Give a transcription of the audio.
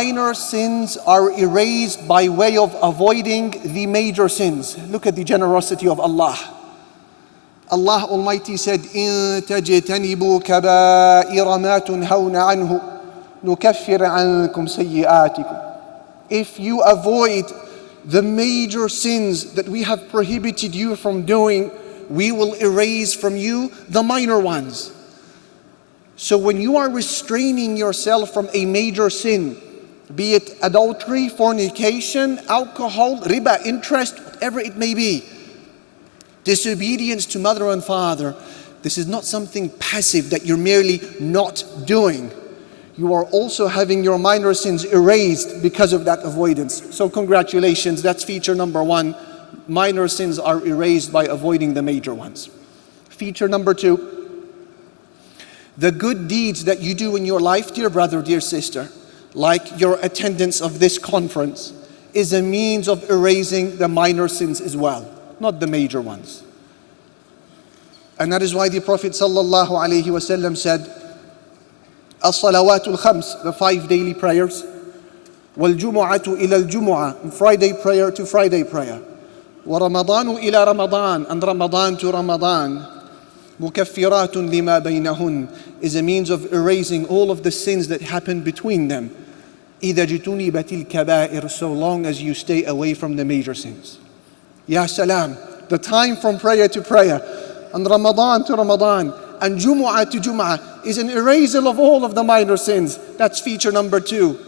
minor sins are erased by way of avoiding the major sins. Look at the generosity of Allah. Allah Almighty said, إِن تَجْتَنِبُوا كَبَائِرَ مَا تُنْهَوْنَ عَنْهُ نُكَفِّرْ عَنْكُمْ سَيِّئَاتِكُمْ. If you avoid the major sins that we have prohibited you from doing, we will erase from you the minor ones. So when you are restraining yourself from a major sin, be it adultery, fornication, alcohol, riba, interest, whatever it may be, disobedience to mother and father, this is not something passive that you're merely not doing. You are also having your minor sins erased because of that avoidance. So congratulations, that's feature number 1. Minor sins are erased by avoiding the major ones. Feature number 2, the good deeds that you do in your life, dear brother, dear sister, like your attendance of this conference, is a means of erasing the minor sins as well, not the major ones. And that is why the Prophet ﷺ said, As-salawatul khams, the 5 daily prayers, wal-jumu'atu ila al-jumu'ah, Friday prayer to Friday prayer, wa Ramadanu ila Ramadan, and Ramadan to Ramadan, mukaffiratun lima baynahun, is a means of erasing all of the sins that happen between them. إِذَا جِتُنِبَتِ الْكَبَائِرُ, so long as you stay away from the major sins. Ya salam, the time from prayer to prayer, and Ramadan to Ramadan, and Jumu'ah to Jumu'ah is an erasal of all of the minor sins. That's feature number 2.